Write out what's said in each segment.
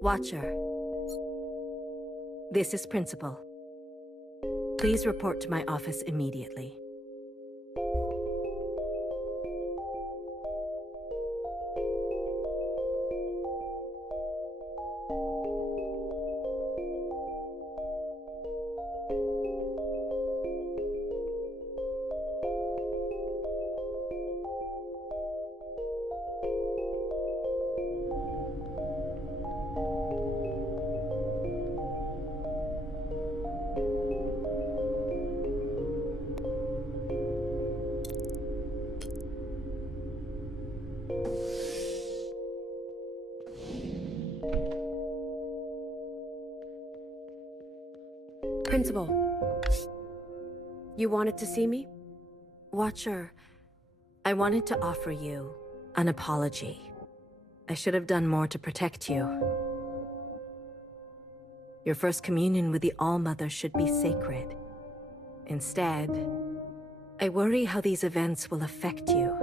Watcher. This is Principal. Please report to my office immediately. Principal, you wanted to see me? Watcher, I wanted to offer you an apology. I should have done more to protect you. Your first communion with the All-Mother should be sacred. Instead, I worry how these events will affect you.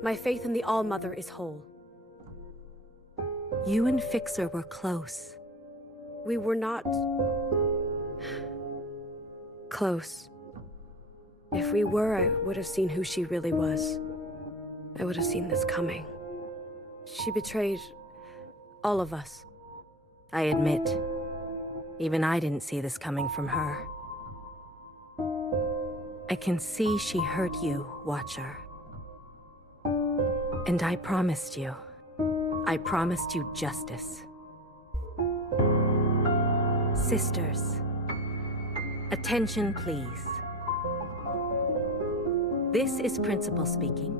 My faith in the All-Mother is whole. You and Fixer were close. We were not... close. If we were, I would have seen who she really was. I would have seen this coming. She betrayed all of us. I admit, even I didn't see this coming from her. I can see she hurt you, Watcher. And I promised you justice. Sisters, attention please. This is Principal speaking.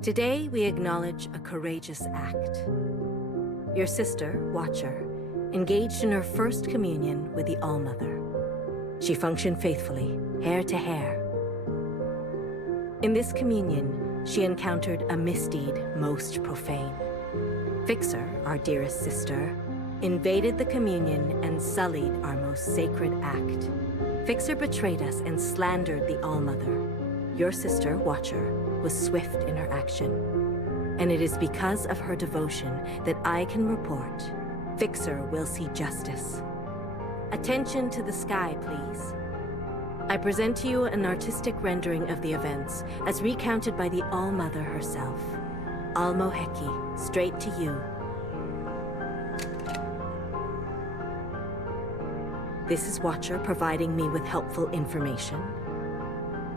Today we acknowledge a courageous act. Your sister, Watcher, engaged in her first communion with the All-Mother. She functioned faithfully, hair to hair. In this communion, she encountered a misdeed most profane. Fixer, our dearest sister, invaded the communion and sullied our most sacred act. Fixer betrayed us and slandered the All-Mother. Your sister, Watcher, was swift in her action. And it is because of her devotion that I can report Fixer will see justice. Attention to the sky, please. I present to you an artistic rendering of the events as recounted by the All-Mother herself. Almo Heki, straight to you. This is Watcher providing me with helpful information.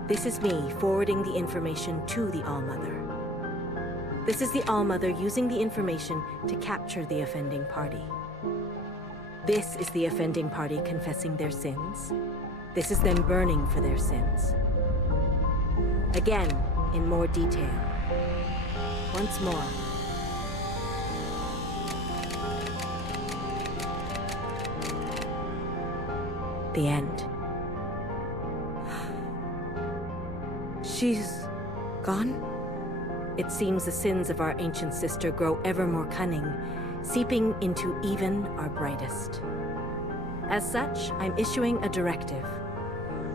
This is me forwarding the information to the All-Mother. This is the All-Mother using the information to capture the offending party. This is the offending party confessing their sins. This is them burning for their sins. Again, in more detail. Once more. The end. She's gone? It seems the sins of our ancient sister grow ever more cunning, seeping into even our brightest. As such, I'm issuing a directive.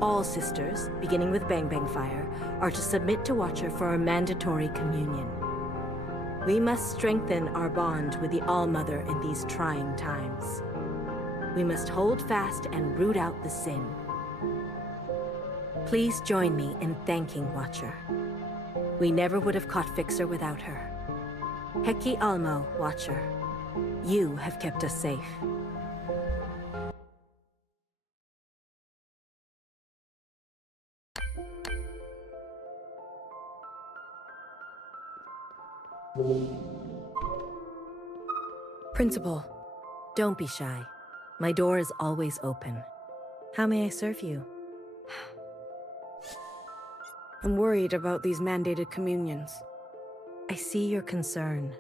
All sisters, beginning with Bang Bang Fire, are to submit to Watcher for a mandatory communion. We must strengthen our bond with the All-Mother in these trying times. We must hold fast and root out the sin. Please join me in thanking Watcher. We never would have caught Fixer without her. Heki Almo, Watcher. You have kept us safe. Principal, Don't be shy. My door is always open. How may I serve you? I'm worried about these mandated communions. I see your concern.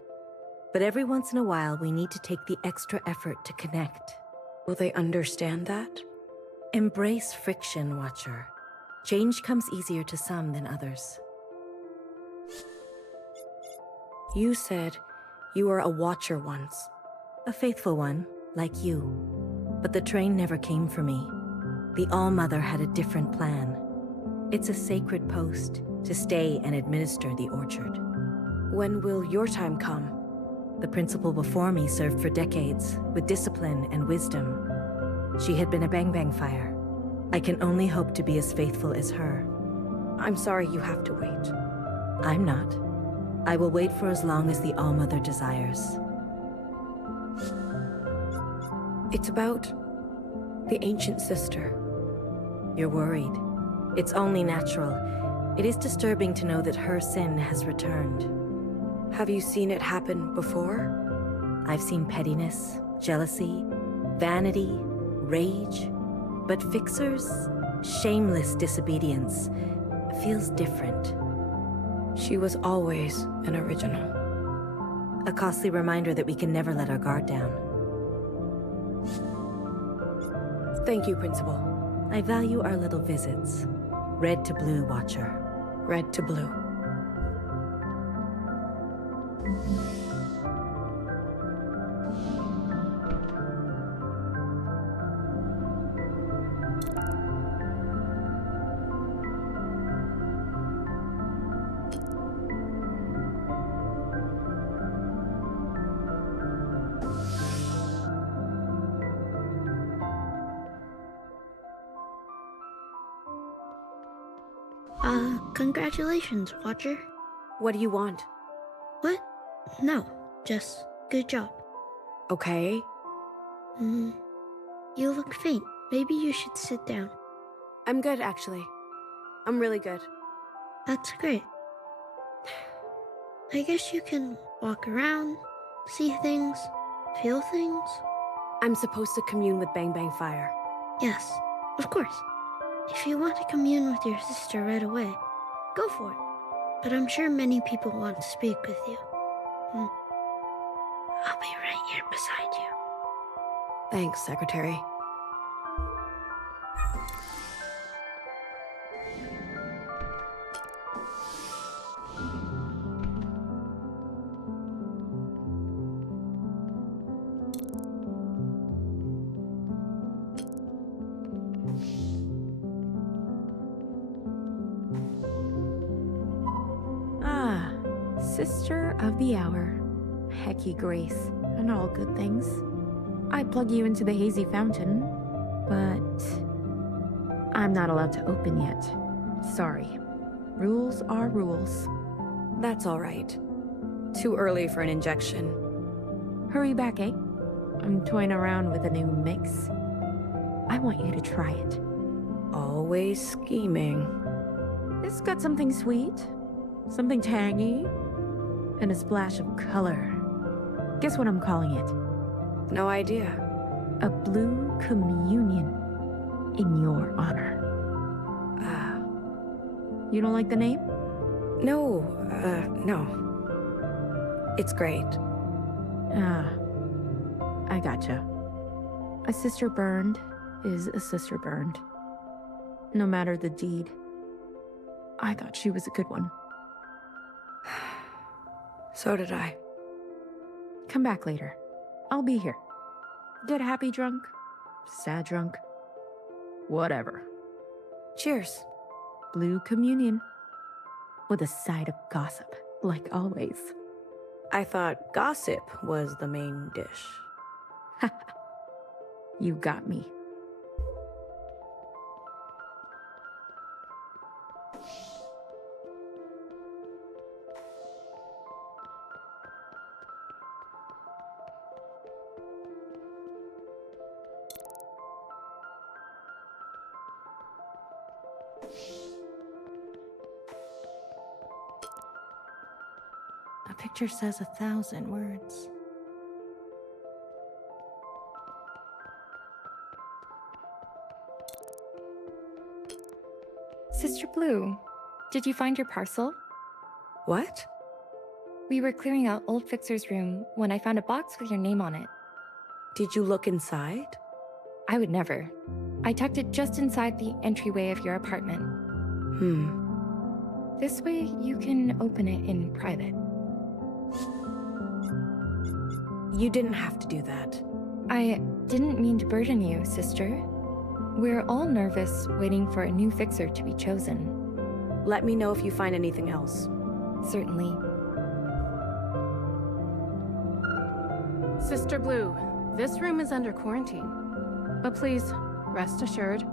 But every once in a while, we need to take the extra effort to connect. Will they understand that? Embrace friction, Watcher. Change comes easier to some than others. You said you were a Watcher once. A faithful one, like you. But the train never came for me. The All-Mother had a different plan. It's a sacred post to stay and administer the orchard. When will your time come? The principal before me served for decades, with discipline and wisdom. She had been a Bang Fire. I can only hope to be as faithful as her. I'm sorry you have to wait. I'm not. I will wait for as long as the All-Mother desires. It's about the ancient sister. You're worried. It's only natural. It is disturbing to know that her sin has returned. Have you seen it happen before? I've seen pettiness, jealousy, vanity, rage. But Fixer's shameless disobedience feels different. She was always an original. A costly reminder that we can never let our guard down. Thank you, Principal. I value our little visits. Red to blue, Watcher. Red to blue. Congratulations, Watcher. What do you want? What? No, just good job. Okay. You look faint. Maybe you should sit down. I'm good, actually. I'm really good. That's great. I guess you can walk around, see things, feel things. I'm supposed to commune with Bang Fire. Yes, of course. If you want to commune with your sister right away, go for it. But I'm sure many people want to speak with you. I'll be right here beside you. Thanks, Secretary. Sister of the Hour. Hecky Grace, and all good things. I'd plug you into the hazy fountain, but I'm not allowed to open yet. Sorry. Rules are rules. That's all right. Too early for an injection. Hurry back, eh? I'm toying around with a new mix. I want you to try it. Always scheming. It's got something sweet, something tangy, and a splash of color. Guess what I'm calling it? No idea. A blue communion in your honor. You don't like the name? No. It's great. I gotcha. A sister burned is a sister burned. No matter the deed. I thought she was a good one. So did I. Come back later. I'll be here. Get happy drunk, sad drunk, whatever. Cheers. Blue communion. With a side of gossip, like always. I thought gossip was the main dish. You got me. A picture says 1,000 words. Sister Blue, did you find your parcel? What? We were clearing out old Fixer's room when I found a box with your name on it. Did you look inside? I would never. I tucked it just inside the entryway of your apartment. This way you can open it in private. You didn't have to do that. I didn't mean to burden you, sister. We're all nervous waiting for a new Fixer to be chosen. Let me know if you find anything else. Certainly. Sister Blue, this room is under quarantine. But please, rest assured,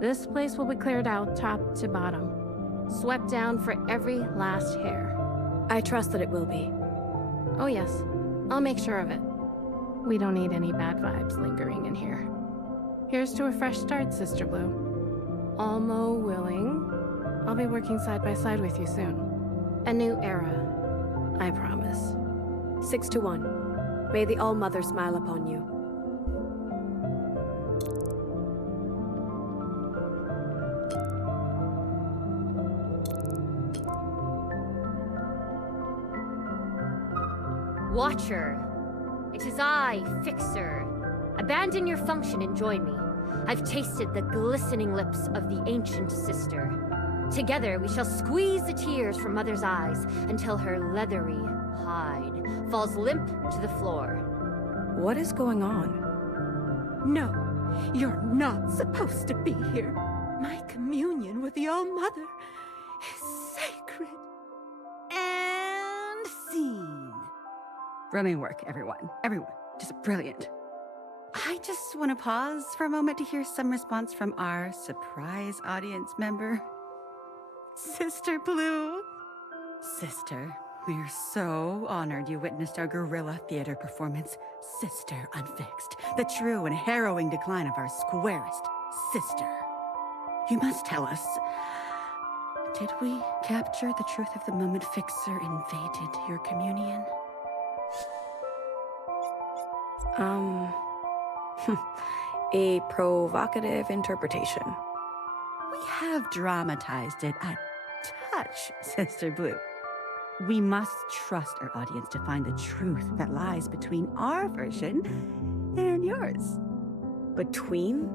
this place will be cleared out top to bottom. Swept down for every last hair. I trust that it will be. Oh yes, I'll make sure of it. We don't need any bad vibes lingering in here. Here's to a fresh start, Sister Blue. Almo willing, I'll be working side by side with you soon. A new era, I promise. 6 to 1. May the All-Mother smile upon you. Watcher, it is I, Fixer. Abandon your function and join me. I've tasted the glistening lips of the ancient sister. Together we shall squeeze the tears from Mother's eyes until her leathery hide falls limp to the floor. What is going on? No, you're not supposed to be here. My communion with the All-Mother is sacred. And scene. Brilliant work, everyone. Everyone. Just brilliant. I just want to pause for a moment to hear some response from our surprise audience member. Sister Blue. Sister, we are so honored you witnessed our guerrilla theater performance, Sister Unfixed, the true and harrowing decline of our squarest sister. You must tell us, did we capture the truth of the moment Fixer invaded your communion? A provocative interpretation. We have dramatized it a touch, Sister Blue. We must trust our audience to find the truth that lies between our version and yours. Between?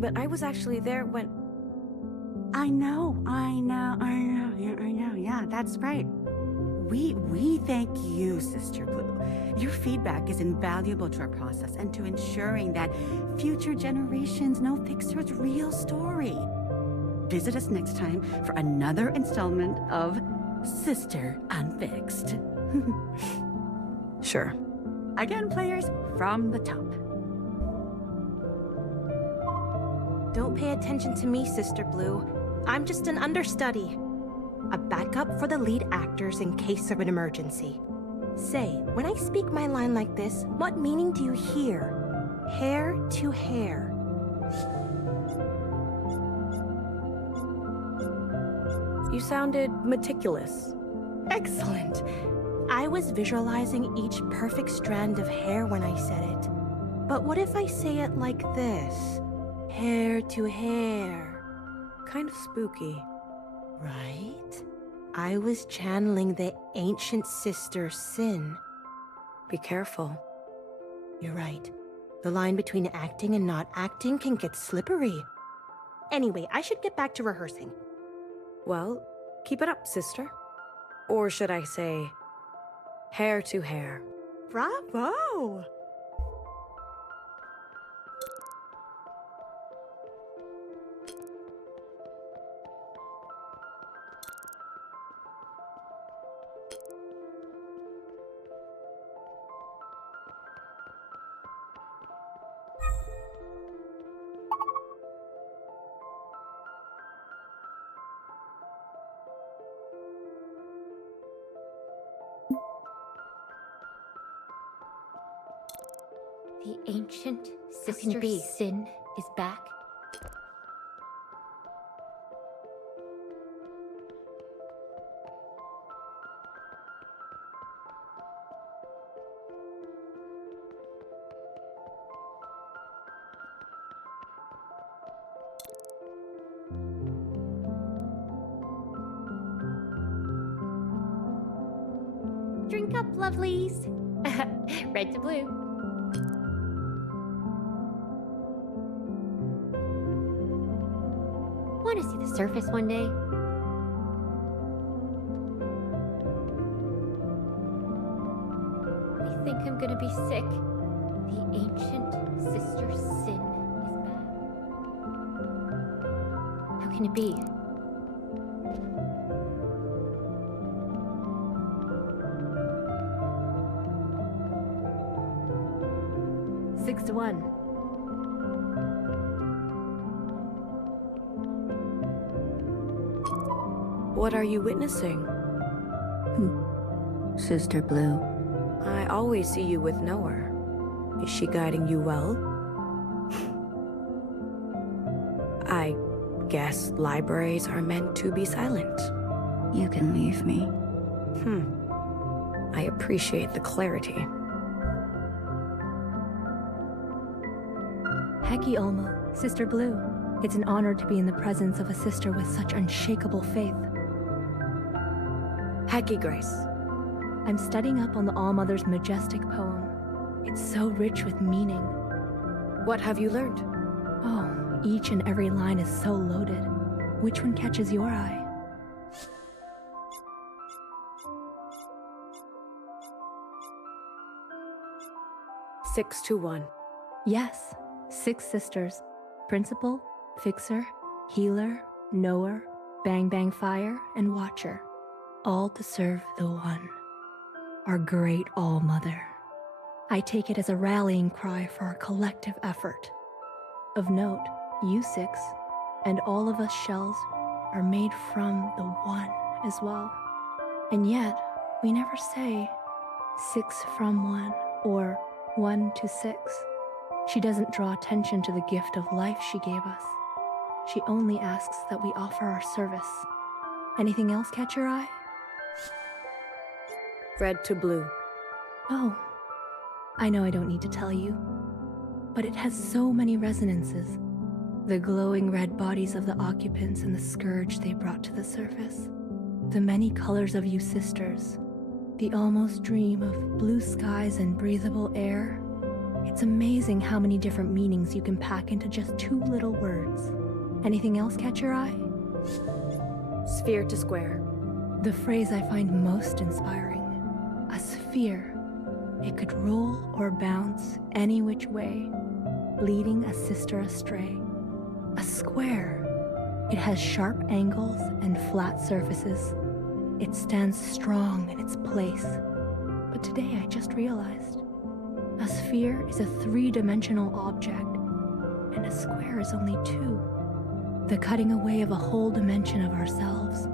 But I was actually there when... I know, yeah, that's right. We thank you, Sister Blue. Your feedback is invaluable to our process and to ensuring that future generations know Fixer's real story. Visit us next time for another installment of Sister Unfixed. Sure. Again, players, from the top. Don't pay attention to me, Sister Blue. I'm just an understudy. A backup for the lead actors in case of an emergency. Say, when I speak my line like this, what meaning do you hear? Hair to hair. You sounded meticulous. Excellent. I was visualizing each perfect strand of hair when I said it. But what if I say it like this? Hair to hair. Kind of spooky. Right? I was channeling the ancient sister Sin. Be careful. You're right. The line between acting and not acting can get slippery. Anyway, I should get back to rehearsing. Well, keep it up, sister. Or should I say, hair to hair. Bravo! The ancient sister Sin is back. Drink up, lovelies. Red to blue. Want to see the surface one day? I think I'm gonna be sick. The ancient sister Sin is back. How can it be? Last one. What are you witnessing? Sister Blue. I always see you with Noah. Is she guiding you well? I guess libraries are meant to be silent. You can leave me. I appreciate the clarity. Heki Olmo, Sister Blue. It's an honor to be in the presence of a sister with such unshakable faith. Heki Grace. I'm studying up on the All-Mother's majestic poem. It's so rich with meaning. What have you learned? Oh, each and every line is so loaded. Which one catches your eye? Six to one. Yes, 6 sisters. Principal, Fixer, Healer, Knower, Bang Bang Fire, and Watcher. All to serve the One. Our great All-Mother. I take it as a rallying cry for our collective effort. Of note, you 6, and all of us shells, are made from the One as well. And yet, we never say 6 from 1 or 1 to 6. She doesn't draw attention to the gift of life she gave us. She only asks that we offer our service. Anything else catch your eye? Red to blue. Oh, I know I don't need to tell you, but it has so many resonances. The glowing red bodies of the occupants and the scourge they brought to the surface. The many colors of you sisters. The almost dream of blue skies and breathable air. It's amazing how many different meanings you can pack into just 2 little words. Anything else catch your eye? Sphere to square. The phrase I find most inspiring. A sphere. It could roll or bounce any which way, leading a sister astray. A square. It has sharp angles and flat surfaces. It stands strong in its place. But today I just realized, a sphere is a 3-dimensional object, and a square is only 2. The cutting away of a whole dimension of ourselves.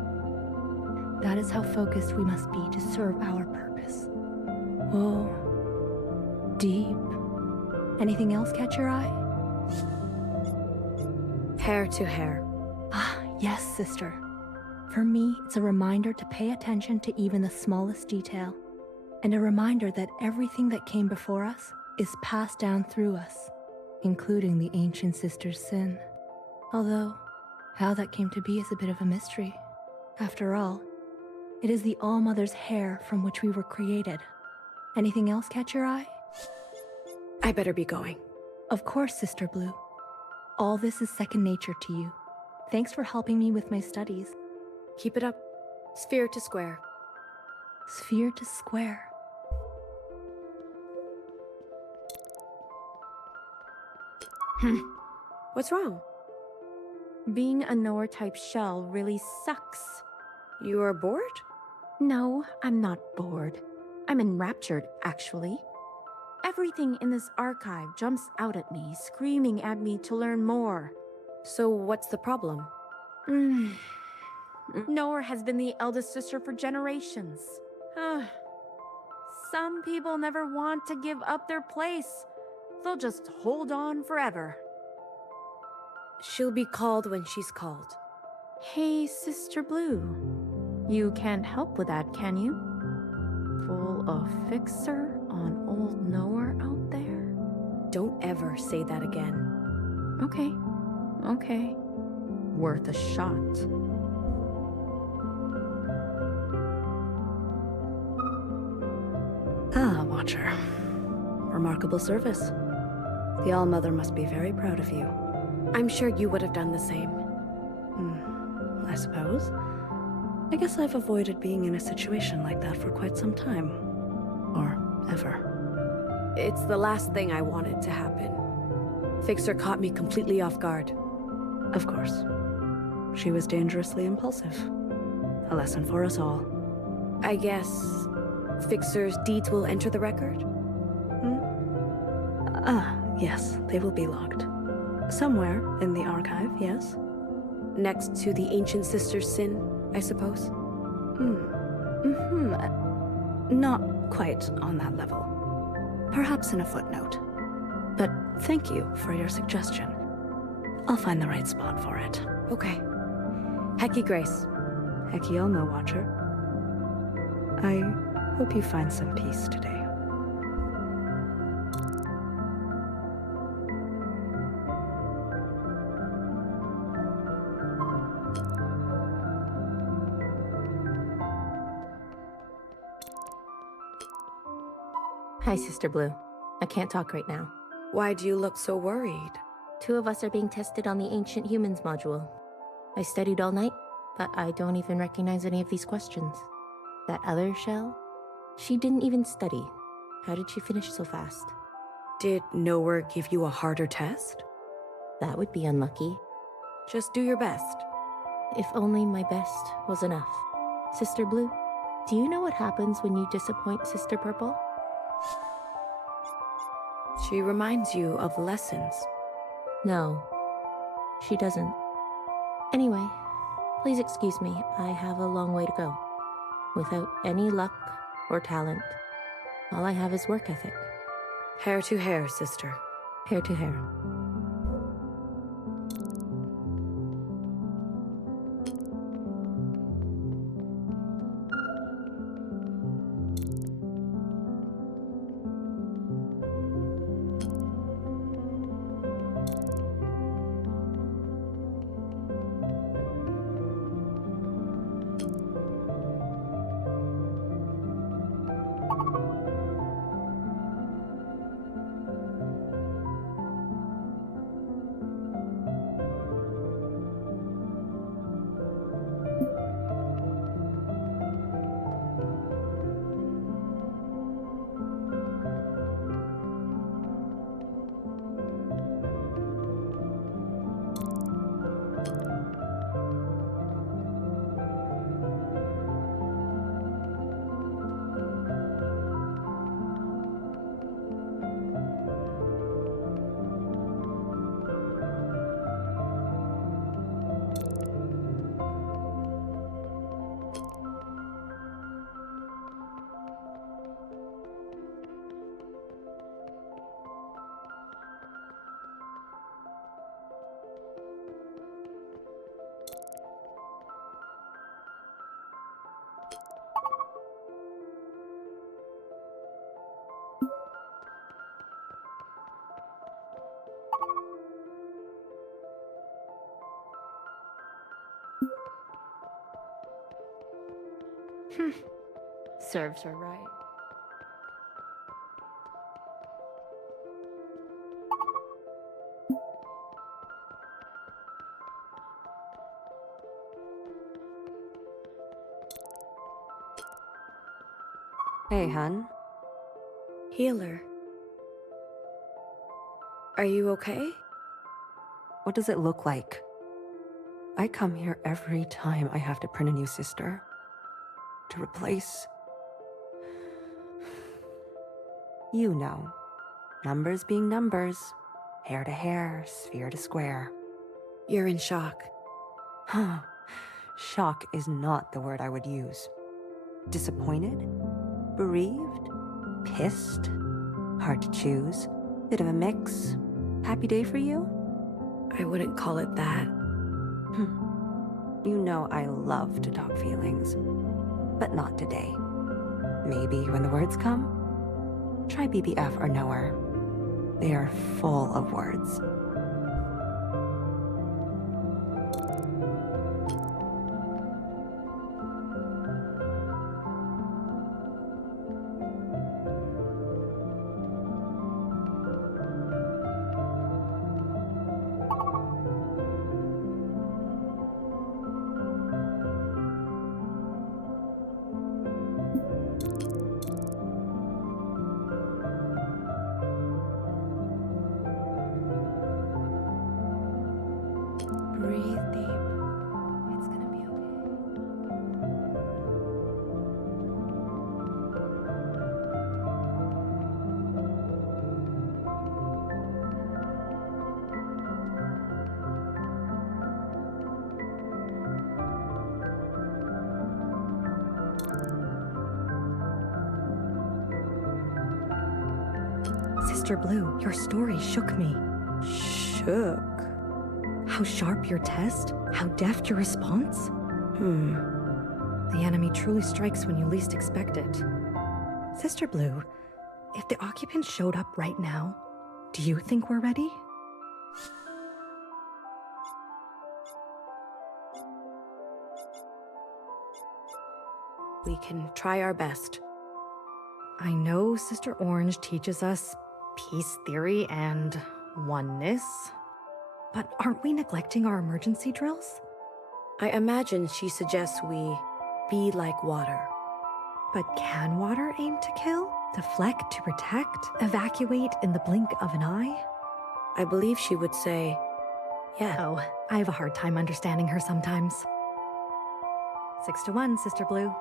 That is how focused we must be to serve our purpose. Whoa. Deep. Anything else catch your eye? Hair to hair. Ah, yes, sister. For me, it's a reminder to pay attention to even the smallest detail, and a reminder that everything that came before us is passed down through us, including the ancient sister's sin. Although, how that came to be is a bit of a mystery. After all, it is the All-Mother's hair from which we were created. Anything else catch your eye? I better be going. Of course, Sister Blue. All this is second nature to you. Thanks for helping me with my studies. Keep it up. Sphere to square. Sphere to square. What's wrong? Being a knower-type shell really sucks. You are bored? No, I'm not bored. I'm enraptured, actually. Everything in this archive jumps out at me, screaming at me to learn more. So what's the problem? Knower has been the eldest sister for generations. Some people never want to give up their place. They'll just hold on forever. She'll be called when she's called. Hey, Sister Blue. You can't help with that, can you? Full of Fixer on old Knower out there? Don't ever say that again. Okay. Worth a shot. Ah, Watcher. Remarkable service. The All-Mother must be very proud of you. I'm sure you would have done the same. I suppose. I guess I've avoided being in a situation like that for quite some time. Or ever. It's the last thing I wanted to happen. Fixer caught me completely off guard. Of course. She was dangerously impulsive. A lesson for us all. I guess Fixer's deeds will enter the record? Yes, they will be locked. Somewhere in the archive, yes? Next to the ancient sister's sin, I suppose? Not quite on that level. Perhaps in a footnote. But thank you for your suggestion. I'll find the right spot for it. Okay. Hecky Grace. Hecky Elmo Watcher. I hope you find some peace today. Hi, Sister Blue. I can't talk right now. Why do you look so worried? 2 of us are being tested on the Ancient Humans module. I studied all night, but I don't even recognize any of these questions. That other shell? She didn't even study. How did she finish so fast? Did Nowhere give you a harder test? That would be unlucky. Just do your best. If only my best was enough. Sister Blue, do you know what happens when you disappoint Sister Purple? She reminds you of lessons. No, she doesn't. Anyway, please excuse me. I have a long way to go. Without any luck or talent, all I have is work ethic. Hair to hair, sister. Hair to hair. Serves her right. Hey, hun. Healer. Are you okay? What does it look like? I come here every time I have to print a new sister. To replace... You know. Numbers being numbers. Hair to hair, sphere to square. You're in shock. Huh. Shock is not the word I would use. Disappointed? Bereaved? Pissed? Hard to choose. Bit of a mix. Happy day for you? I wouldn't call it that. You know I love to talk feelings. But not today. Maybe when the words come? Try BBF or Knower. They are full of words. Breathe deep. It's gonna be okay. Sister Blue, your story shook me. Shook? How sharp your test, how deft your response. The enemy truly strikes when you least expect it. Sister Blue, if the occupants showed up right now, do you think we're ready? We can try our best. I know Sister Orange teaches us peace theory and oneness, but aren't we neglecting our emergency drills? I imagine she suggests we be like water. But can water aim to kill, deflect to protect, evacuate in the blink of an eye? I believe she would say, yeah. Oh, I have a hard time understanding her sometimes. 6-1, Sister Blue.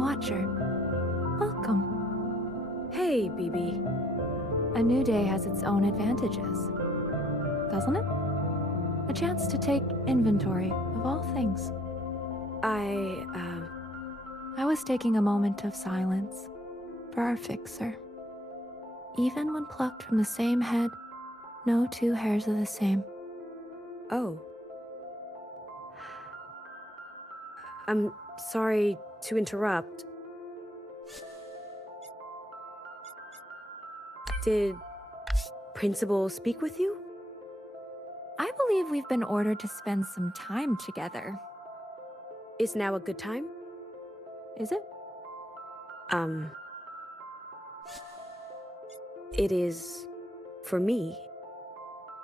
Watcher. Welcome. Hey, BB. A new day has its own advantages, doesn't it? A chance to take inventory of all things. I was taking a moment of silence for our fixer. Even when plucked from the same head, no two hairs are the same. Oh. I'm sorry to interrupt. Did Principal speak with you? I believe we've been ordered to spend some time together. Is now a good time? Is it? It is for me.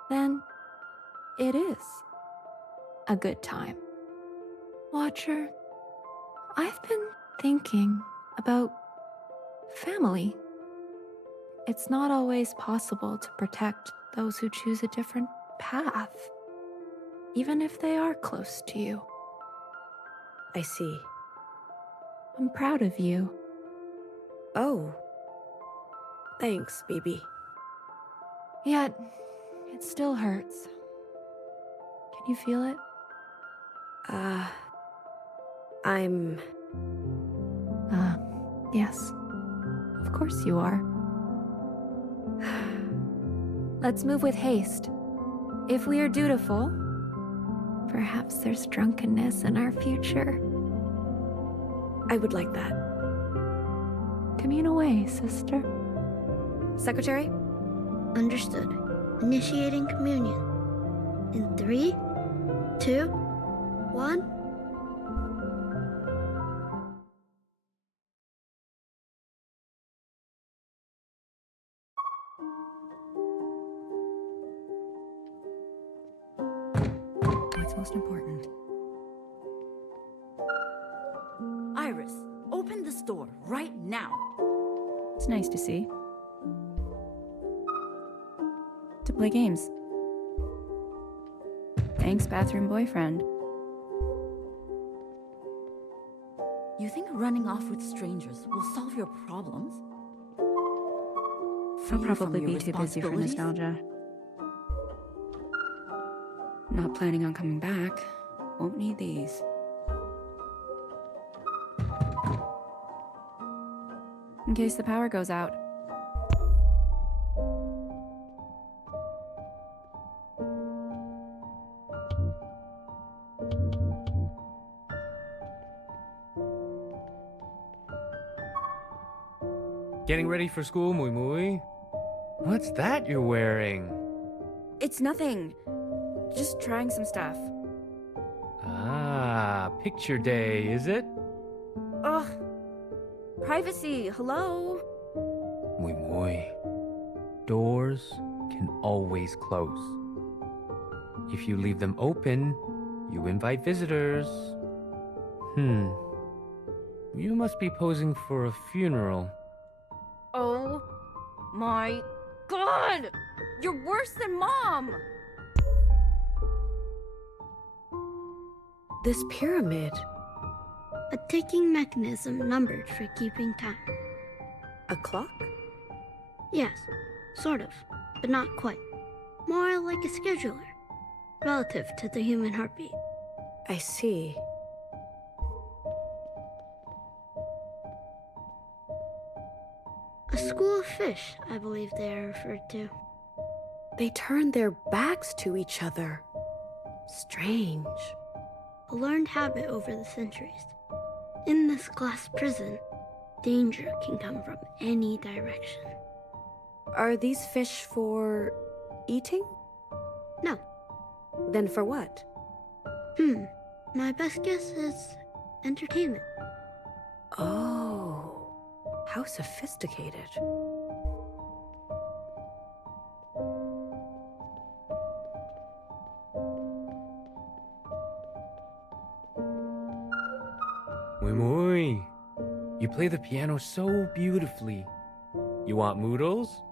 Then it is a good time. Watcher, I've been thinking about family. It's not always possible to protect those who choose a different path, even if they are close to you. I see. I'm proud of you. Oh. Thanks, BB. Yet, it still hurts. Can you feel it? I'm... Yes. Of course you are. Let's move with haste. If we are dutiful, perhaps there's drunkenness in our future. I would like that. Commune away, sister. Secretary? Understood. Initiating communion. In 3, 2, 1. What's most important? Iris, open this door right now. It's nice to see. To play games. Thanks, bathroom boyfriend. You think running off with strangers will solve your problems? I'll probably be too busy for nostalgia. Not planning on coming back. Won't need these. In case the power goes out. Getting ready for school, Mui Mui? What's that you're wearing? It's nothing. Just trying some stuff. Ah, picture day, is it? Ugh. Privacy, hello? Mui Mui. Doors can always close. If you leave them open, you invite visitors. You must be posing for a funeral. Oh my god! You're worse than Mom! This pyramid. A ticking mechanism numbered for keeping time. A clock? Yes, sort of, but not quite. More like a scheduler, relative to the human heartbeat. I see. A school of fish, I believe they are referred to. They turned their backs to each other. Strange. A learned habit over the centuries. In this glass prison, danger can come from any direction. Are these fish for eating? No. Then for what? My best guess is entertainment. Oh, how sophisticated. Mui Mui, you play the piano so beautifully. You want moodles?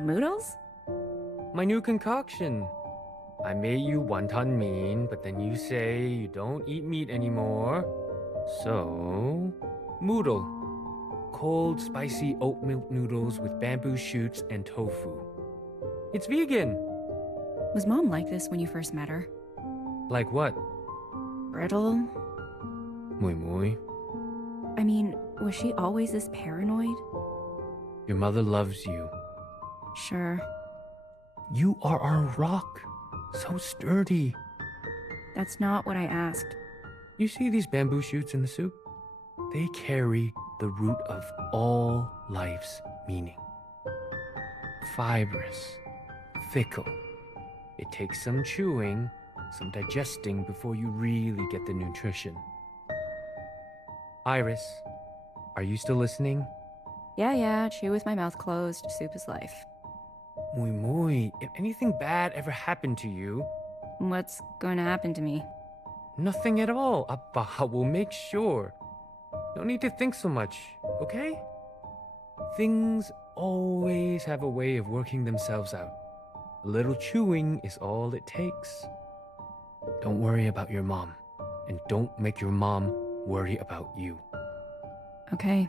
Moodles? My new concoction. I made you wonton mean, but then you say you don't eat meat anymore. So, moodle. Cold, spicy oat milk noodles with bamboo shoots and tofu. It's vegan. Was Mom like this when you first met her? Like what? Brittle? Mui Mui. I mean, was she always this paranoid? Your mother loves you. Sure. You are our rock. So sturdy. That's not what I asked. You see these bamboo shoots in the soup? They carry the root of all life's meaning. Fibrous, fickle. It takes some chewing, some digesting before you really get the nutrition. Iris, are you still listening? Yeah, chew with my mouth closed. Soup is life. Mui Mui, if anything bad ever happened to you... What's going to happen to me? Nothing at all. Appa will make sure. No need to think so much, okay? Things always have a way of working themselves out. A little chewing is all it takes. Don't worry about your mom. And don't make your mom worry about you. Okay.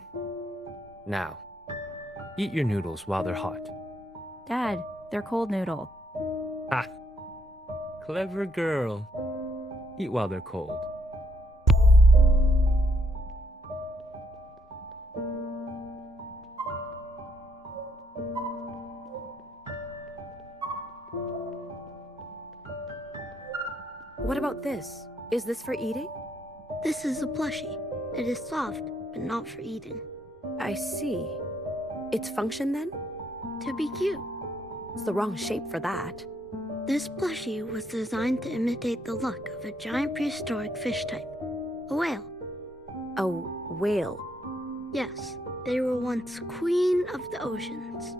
Now, eat your noodles while they're hot. Dad, they're cold noodle. Ha! Clever girl. Eat while they're cold. What about this? Is this for eating? This is a plushie. It is soft, but not for eating. I see. Its function then? To be cute. It's the wrong shape for that. This plushie was designed to imitate the look of a giant prehistoric fish type. A whale. A whale? Yes, they were once queen of the oceans.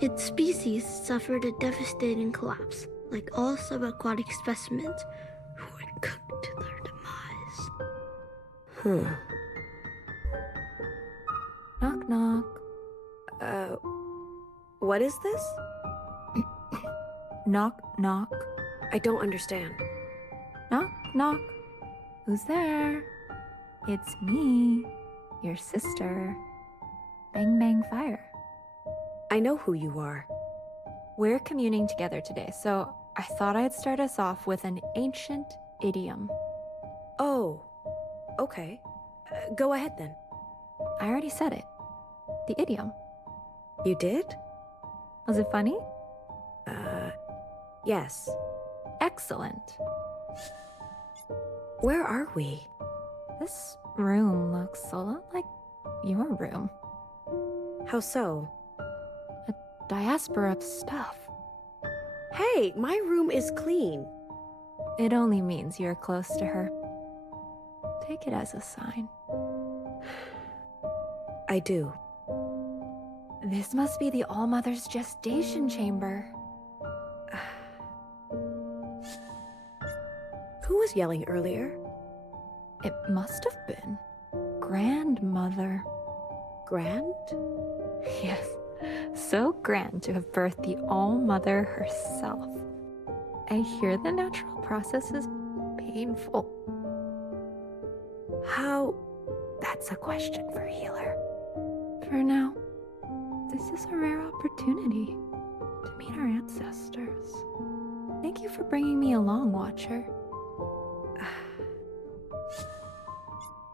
Its species suffered a devastating collapse, like all subaquatic specimens who were cooked to their demise. Knock, knock. What is this? Knock, knock. I don't understand. Knock, knock. Who's there? It's me, your sister. Bang, bang, fire. I know who you are. We're communing together today, so I thought I'd start us off with an ancient idiom. Oh, okay. Go ahead then. I already said it. The idiom. You did? Was it funny? Yes. Excellent. Where are we? This room looks a lot like your room. How so? A diaspora of stuff. Hey, my room is clean. It only means you're close to her. Take it as a sign. I do. This must be the All-Mother's gestation chamber. Who was yelling earlier? It must have been Grandmother. Grand? Yes, so grand to have birthed the All-Mother herself. I hear the natural process is painful. How? That's a question for Healer. For now, this is a rare opportunity to meet our ancestors. Thank you for bringing me along, Watcher.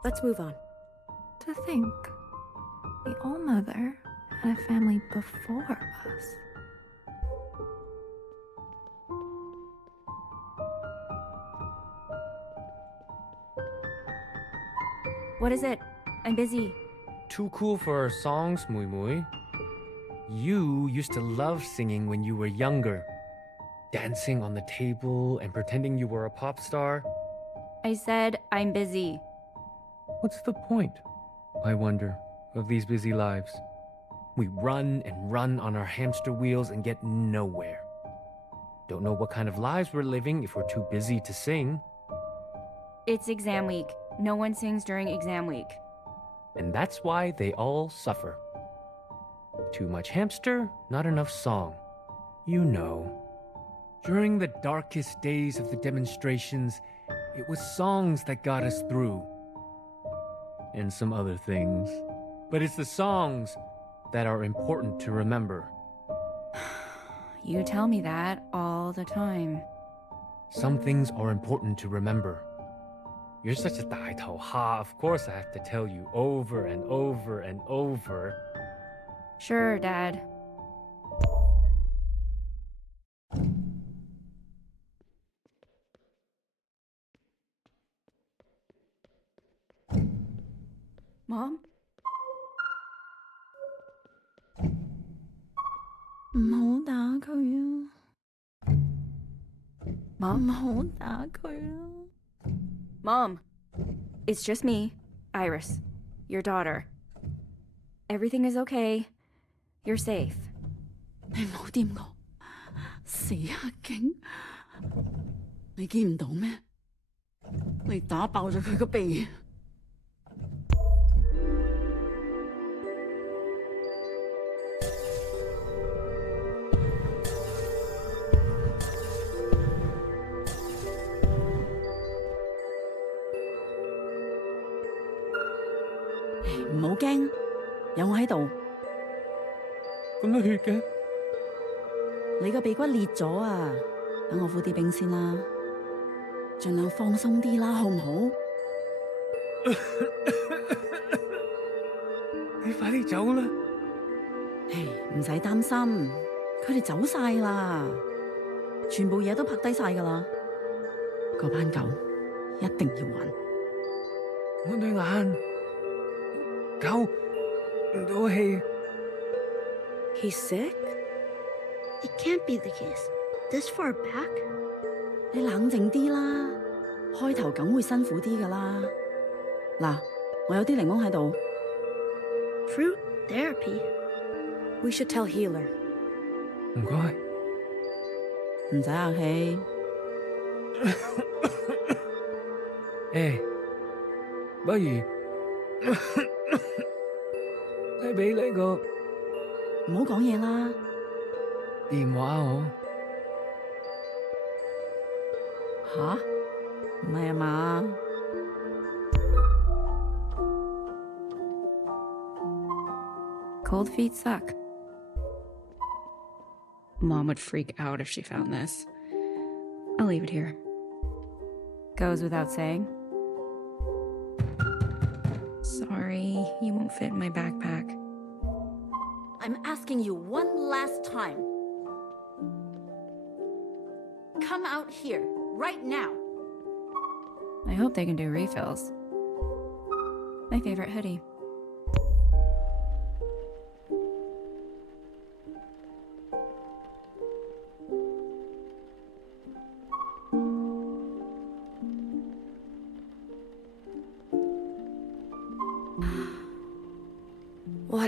Let's move on. To think, the All-Mother had a family before us. What is it? I'm busy. Too cool for our songs, Mui Mui. You used to love singing when you were younger. Dancing on the table and pretending you were a pop star. I said I'm busy. What's the point, I wonder, of these busy lives? We run and run on our hamster wheels and get nowhere. Don't know what kind of lives we're living if we're too busy to sing. It's exam week. No one sings during exam week. And that's why they all suffer. Too much hamster, not enough song. You know. During the darkest days of the demonstrations, it was songs that got us through. And some other things. But it's the songs that are important to remember. You tell me that all the time. Some things are important to remember. You're such a 大頭蝦. Of course I have to tell you over and over and over. Sure, Dad. Mom? 唔好打佢啊！ Mom? 唔好打佢啊！ Mom, it's just me, Iris, your daughter. Everything is okay. You're safe. 你唔好掂我，死黑警！你見唔到咩？你打爆咗佢個鼻！ 唔好驚，有我喺度。咁多血嘅？你個鼻骨裂咗啊！等我敷啲冰先啦，盡量放鬆啲啦，好唔好？你快啲走啦！唔使擔心，佢哋走晒啦，全部嘢都拍低晒㗎啦。嗰班狗一定要還。我對眼救唔到氣。He's sick? It can't be the case. This far back? 你冷靜啲啦，開頭梗會辛苦啲㗎啦。嗱，我有啲檸檬喺度。Fruit therapy? We should tell Healer. 唔該。唔使客氣。誒，不如你俾你個唔好講嘢啦。電話我。吓？唔係啊嘛？Cold feet suck. Mom would freak out if she found this. I'll leave it here. Goes without saying. Sorry, you won't fit in my backpack. I'm asking you one last time. Come out here, right now. I hope they can do refills. My favorite hoodie.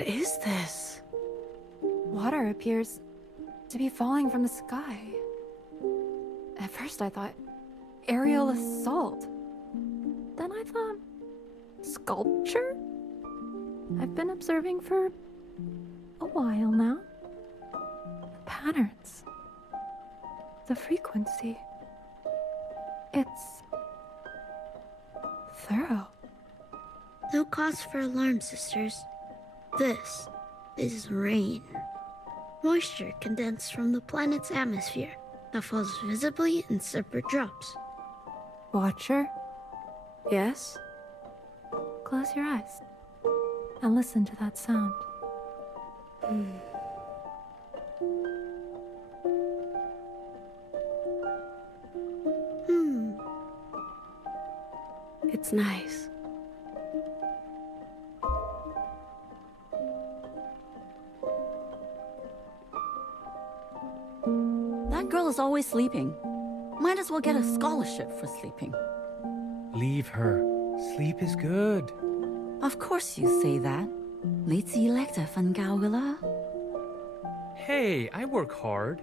What is this? Water appears to be falling from the sky. At first I thought aerial assault. Then I thought sculpture? I've been observing for a while now. The patterns. The frequency. It's thorough. No cause for alarm, sisters. This is rain. Moisture condensed from the planet's atmosphere that falls visibly in separate drops. Watcher, Yes? close your eyes and listen to that sound. It's nice. That girl is always sleeping. Might as well get a scholarship for sleeping. Leave her. Sleep is good. Of course you say that. 你自叻就係瞓覺㗎啦。 Hey, I work hard.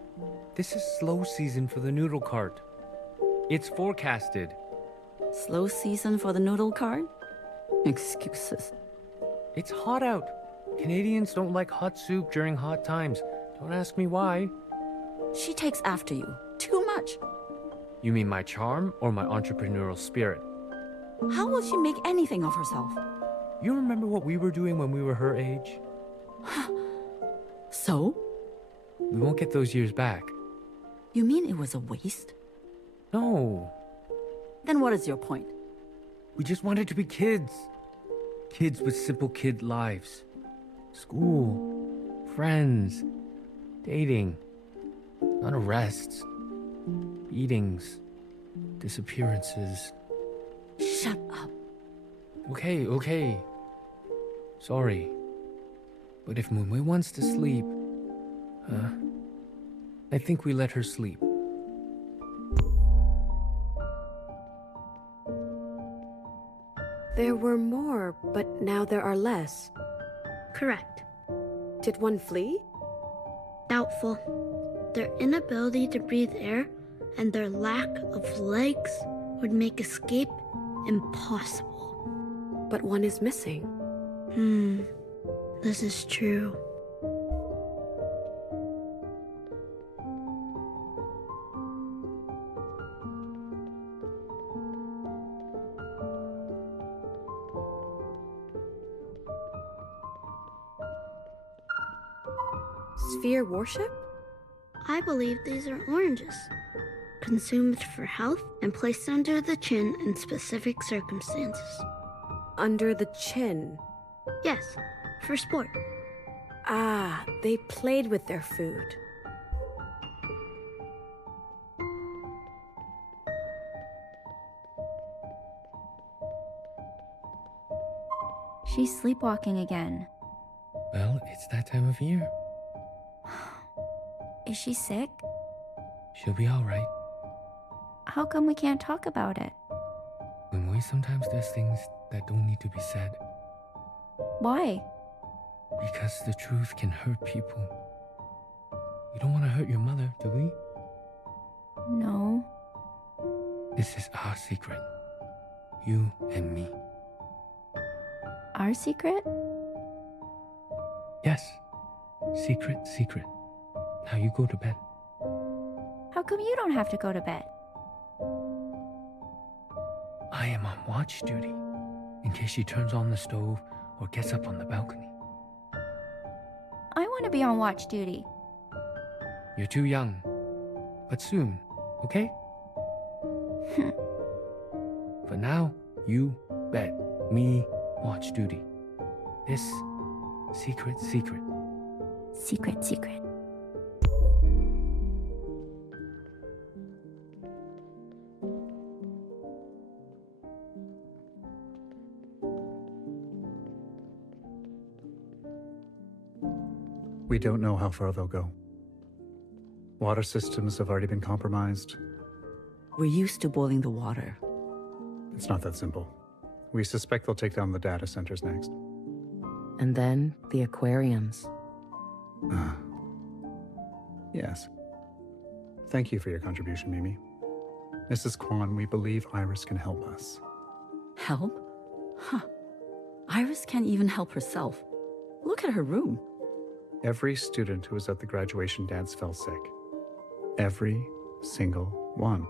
This is slow season for the noodle cart. It's forecasted. Slow season for the noodle cart? Excuses. It's hot out. Canadians don't like hot soup during hot times. Don't ask me why. She takes after you. Too much. You mean my charm or my entrepreneurial spirit? How will she make anything of herself? You remember what we were doing when we were her age? So? We won't get those years back. You mean it was a waste? No. Then what is your point? We just wanted to be kids. Kids with simple kid lives. School. Friends. Dating. Not arrests. Beatings. Disappearances. Shut up. Okay. Sorry. But if Moonway wants to sleep, I think we let her sleep. There were more, but now there are less. Correct. Did one flee? Doubtful. Their inability to breathe air and their lack of legs would make escape impossible. But one is missing. This is true. Sphere worship? I believe these are oranges, consumed for health and placed under the chin in specific circumstances. Under the chin? Yes, for sport. Ah, they played with their food. She's sleepwalking again. Well, it's that time of year. Is she sick? She'll be all right. How come we can't talk about it? When sometimes there's things that don't need to be said. Why? Because the truth can hurt people. We don't want to hurt your mother, do we? No. This is our secret. You and me. Our secret? Yes. Secret. Now you go to bed. How come you don't have to go to bed? I am on watch duty, in case she turns on the stove or gets up on the balcony. I want to be on watch duty. You're too young, but soon, okay? For now, you bet me watch duty. This secret. Secret. We don't know how far they'll go. Water systems have already been compromised. We're used to boiling the water. It's not that simple. We suspect they'll take down the data centers next. And then the aquariums. Yes. Thank you for your contribution, Mimi. Mrs. Kwan, we believe Iris can help us. Help? Huh. Iris can't even help herself. Look at her room. Every student who was at the graduation dance fell sick. Every single one.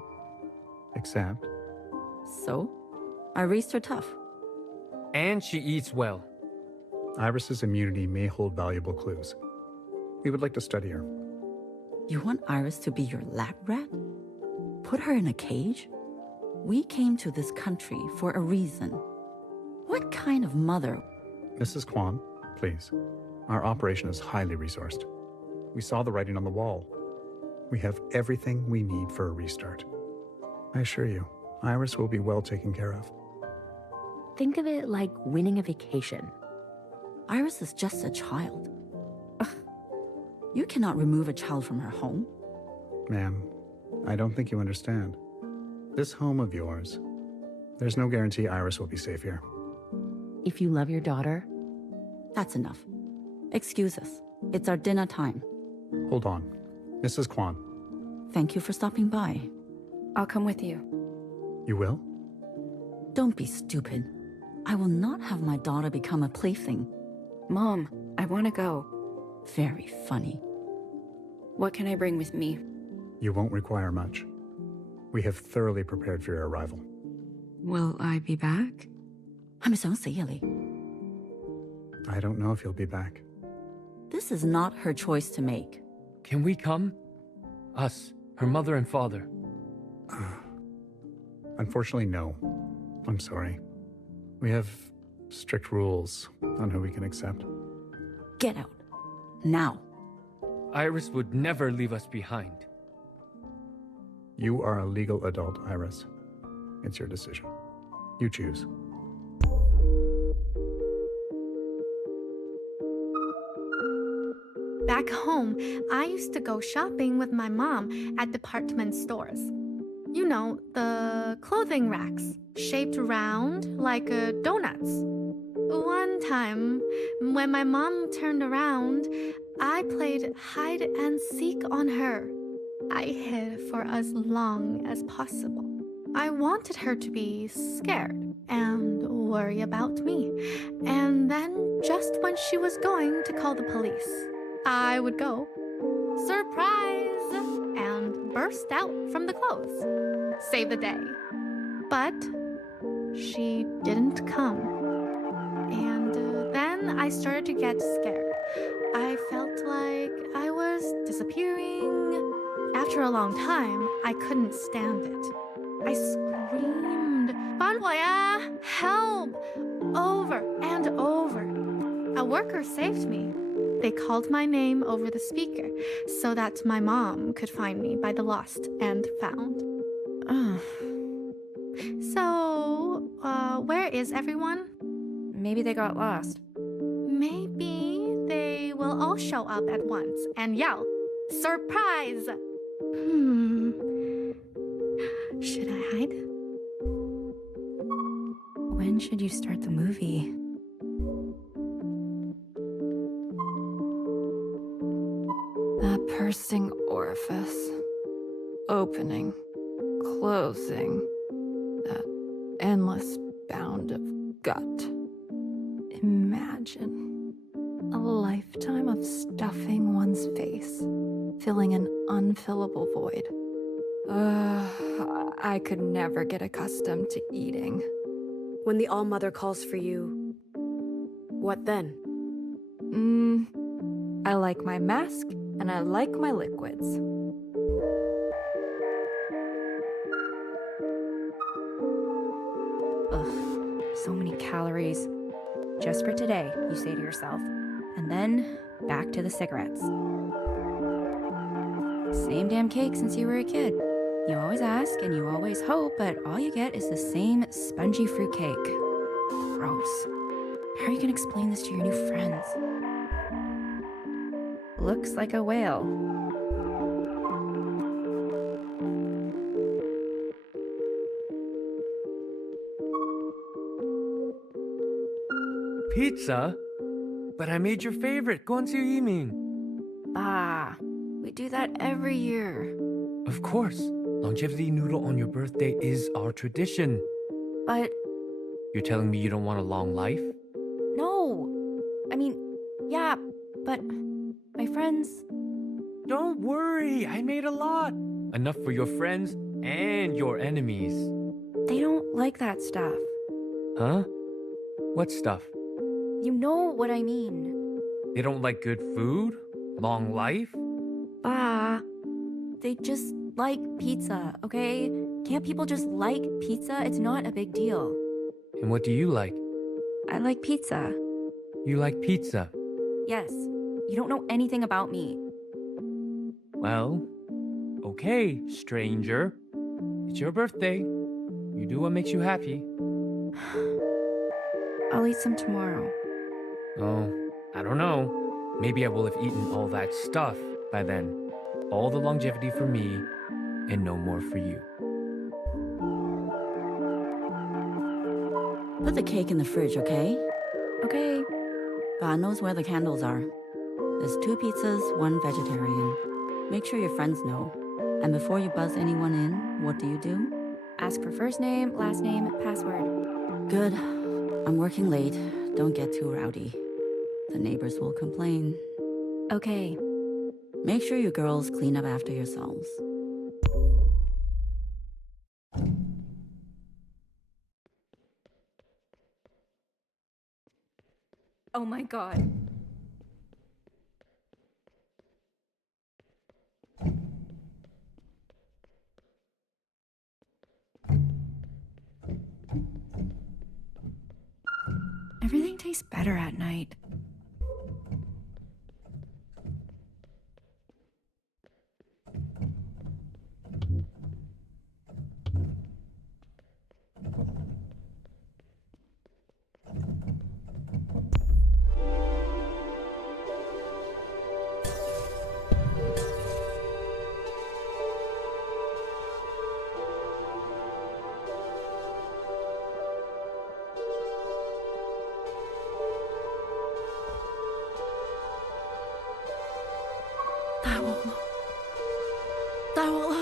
Except... So? I raised her tough. And she eats well. Iris's immunity may hold valuable clues. We would like to study her. You want Iris to be your lab rat? Put her in a cage? We came to this country for a reason. What kind of mother? Mrs. Kwan, please. Our operation is highly resourced. We saw the writing on the wall. We have everything we need for a restart. I assure you, Iris will be well taken care of. Think of it like winning a vacation. Iris is just a child. Ugh. You cannot remove a child from her home. Ma'am, I don't think you understand. This home of yours, there's no guarantee Iris will be safe here. If you love your daughter... That's enough. Excuse us. It's our dinner time. Hold on. Mrs. Kwan. Thank you for stopping by. I'll come with you. You will? Don't be stupid. I will not have my daughter become a plaything. Mom, I want to go. Very funny. What can I bring with me? You won't require much. We have thoroughly prepared for your arrival. Will I be back? 係咪想死啊你? I don't know if you'll be back. This is not her choice to make. Can we come? Us, her mother and father. Unfortunately, no. I'm sorry. We have strict rules on who we can accept. Get out. Now. Iris would never leave us behind. You are a legal adult, Iris. It's your decision. You choose. Back home, I used to go shopping with my mom at department stores. You know, the clothing racks, shaped round like donuts. One time, when my mom turned around, I played hide and seek on her. I hid for as long as possible. I wanted her to be scared and worry about me. And then, just when she was going to call the police, I would go, surprise, and burst out from the clothes. Save the day. But she didn't come. And then I started to get scared. I felt like I was disappearing. After a long time, I couldn't stand it. I screamed, 帮我呀! Help! Over and over. A worker saved me. They called my name over the speaker so that my mom could find me by the lost and found. So, where is everyone? Maybe they got lost. Maybe they will all show up at once and yell, surprise! Should I hide? When should you start the movie? That pursing orifice. Opening. Closing. That endless bound of gut. Imagine a lifetime of stuffing one's face, filling an unfillable void. I could never get accustomed to eating. When the All-Mother calls for you, what then? I like my mask, and I like my liquids. Ugh, so many calories. Just for today, you say to yourself. And then, back to the cigarettes. Same damn cake since you were a kid. You always ask and you always hope, but all you get is the same spongy fruit cake. Gross. How are you gonna explain this to your new friends? Looks like a whale. Pizza? But I made your favorite, gonsu Ah, we do that every year. Of course, longevity noodle on your birthday is our tradition. But You're telling me you don't want a long life? no. I mean, yeah, but my friends. Don't worry, I made a lot. Enough for your friends and your enemies. They don't like that stuff. Huh? What stuff? You know what I mean. They don't like good food? Long life? Bah. They just like pizza, okay? Can't people just like pizza? It's not a big deal. And what do you like? I like pizza. You like pizza? Yes. You don't know anything about me. Well, okay, stranger. It's your birthday. You do what makes you happy. I'll eat some tomorrow. Oh, I don't know. Maybe I will have eaten all that stuff by then. All the longevity for me, and no more for you. Put the cake in the fridge, okay? Okay. God knows where the candles are. There's 2 pizzas, 1 vegetarian. Make sure your friends know. And before you buzz anyone in, what do? Ask for first name, last name, password. Good. I'm working late. Don't get too rowdy. The neighbors will complain. Okay. Make sure you girls clean up after yourselves. Oh my god. Everything tastes better at night.大鑊啦！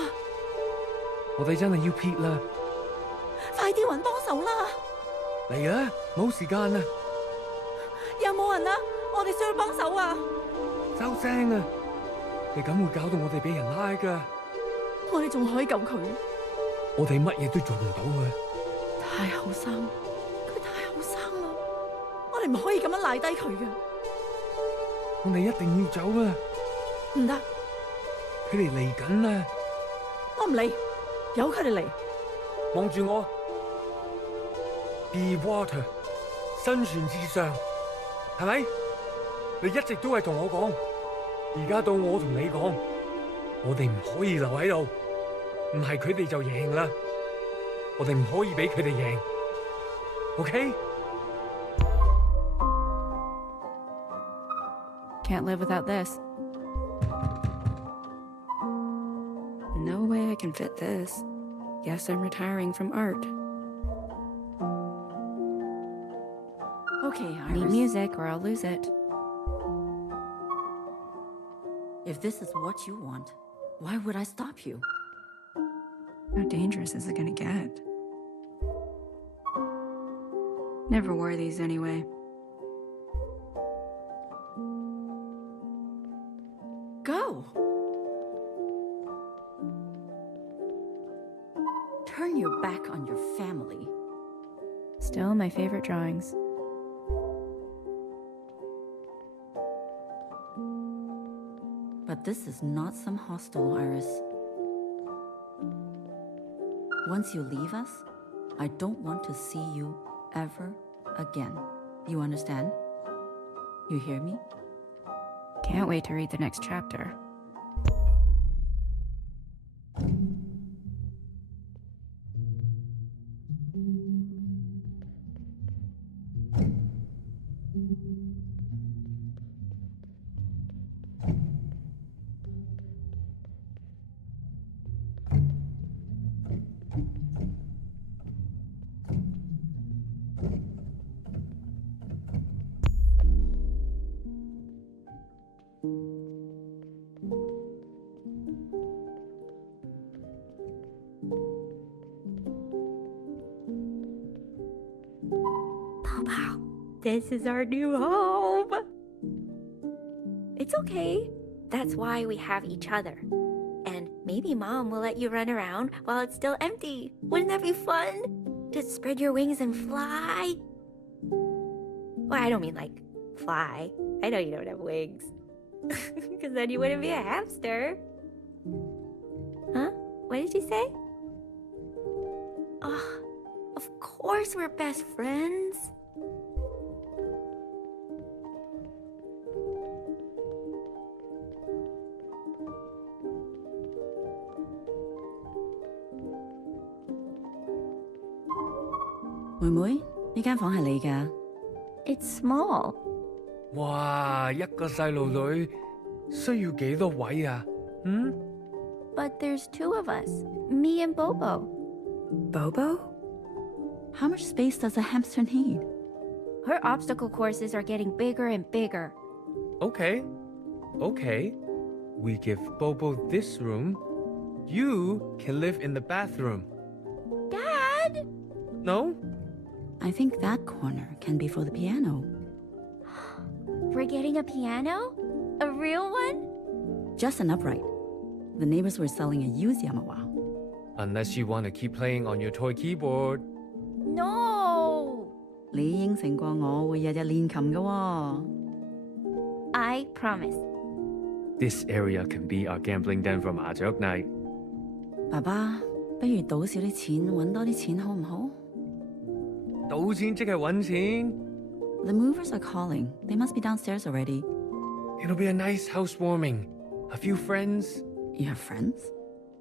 我哋真係要撇啦！快啲搵幫手啦！嚟啦，冇時間啦！有冇人啊？我哋需要幫手啊！收聲啊！你咁會搞到我哋俾人拉㗎。我哋仲可以救佢。我哋乜嘢都做唔到嘅。太後生，佢太後生啦！我哋唔可以咁樣賴低佢嘅。我哋一定要走啊！唔得，佢哋嚟緊啦！我唔理，由佢哋嚟。望住我 ，Be water， 生存至上，係咪？你一直都係同我講，而家到我同你講，我哋唔可以留喺度，唔係佢哋就贏啦，我哋唔可以俾佢哋贏 ，OK？ Can't live without this. No way I can fit this. Guess I'm retiring from art. Okay, Iris. Need music or I'll lose it. If this is what you want, why would I stop you? How dangerous is it gonna get? Never wore these anyway. Go! Turn your back on your family. Still my favorite drawings. But this is not some hostel, Iris. Once you leave us, I don't want to see you ever again. You understand? You hear me? Can't wait to read the next chapter. This is our new home. It's okay. That's why we have each other. And maybe Mom will let you run around while it's still empty. Wouldn't that be fun? Just spread your wings and fly. Well, I don't mean like fly. I know you don't have wings. Because then you wouldn't be a hamster. Huh? What did you say? Oh, of course we're best friends. It's small. 哇，一個細路女需要幾多位啊？嗯 But there's two of us, me and Bobo. Bobo? How much space does a hamster need? Her obstacle courses are getting bigger and bigger. Okay. Okay. We give Bobo this room. You can live in the bathroom. Dad! No? I think that corner can be for the piano. We're getting a piano? A real one? Just an upright. The neighbors were selling a used Yamaha. Unless you want to keep playing on your toy keyboard. No! 你應承過我會日日練琴㗎喎。I promise. This area can be our gambling den for 麻雀 night. 爸爸，不如賭少啲錢，揾多啲錢好唔好？賭錢即係揾錢。The movers are calling. They must be downstairs already. It'll be a nice housewarming. A few friends. You have friends?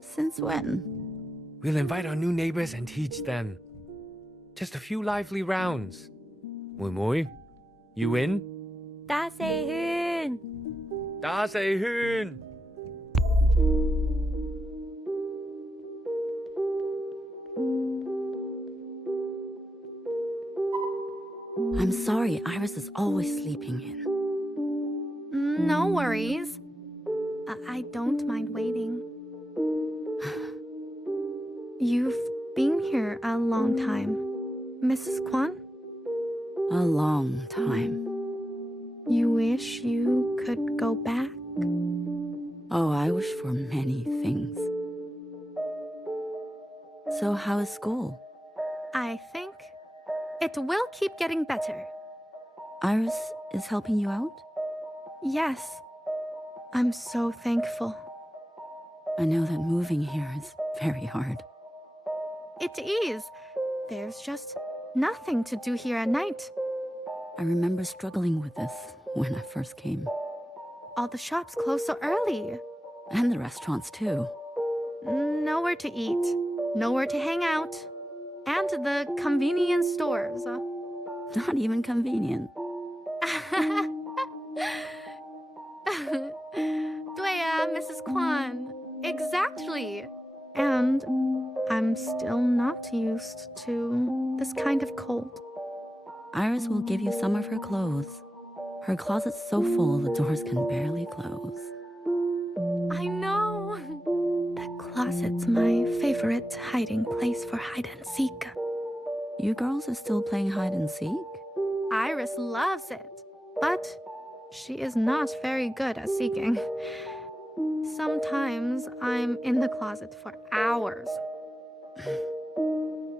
Since when? We'll invite our new neighbors and teach them. Just a few lively rounds. 妹妹, you in? 打四圈。打四圈。I'm sorry, Iris is always sleeping in. No worries. I don't mind waiting. You've been here a long time, Mrs. Kwan? A long time. You wish you could go back? Oh, I wish for many things. So how is school? I think it will keep getting better. Iris is helping you out? Yes. I'm so thankful. I know that moving here is very hard. It is. There's just nothing to do here at night. I remember struggling with this when I first came. All the shops close so early. And the restaurants too. Nowhere to eat, nowhere to hang out. And the convenience stores. Not even convenient. 对呀, Mrs. Kwan. Exactly. And I'm still not used to this kind of cold. Iris will give you some of her clothes. Her closet's so full the doors can barely close. I know. The closet's my favorite hiding place for hide and seek. You girls are still playing hide and seek? Iris loves it, but she is not very good at seeking. Sometimes I'm in the closet for hours.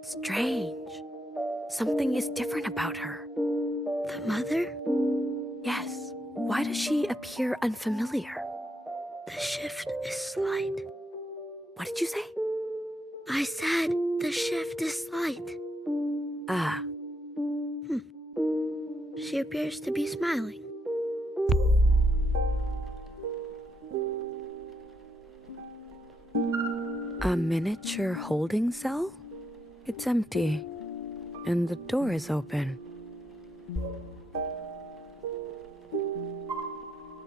Strange. Something is different about her. The mother? Yes. Why does she appear unfamiliar? The shift is slight. What did you say? I said the shift is slight. Ah. She appears to be smiling. A miniature holding cell? It's empty. And the door is open.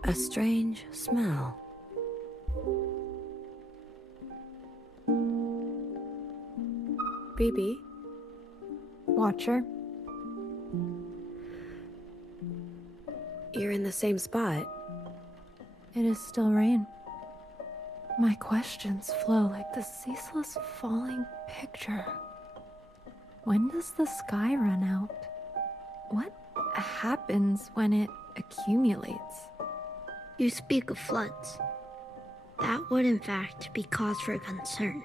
A strange smell. Bibi? Watcher? You're in the same spot. It is still rain. My questions flow like the ceaseless falling picture. When does the sky run out? What happens when it accumulates. You speak of floods. That would in fact be cause for concern.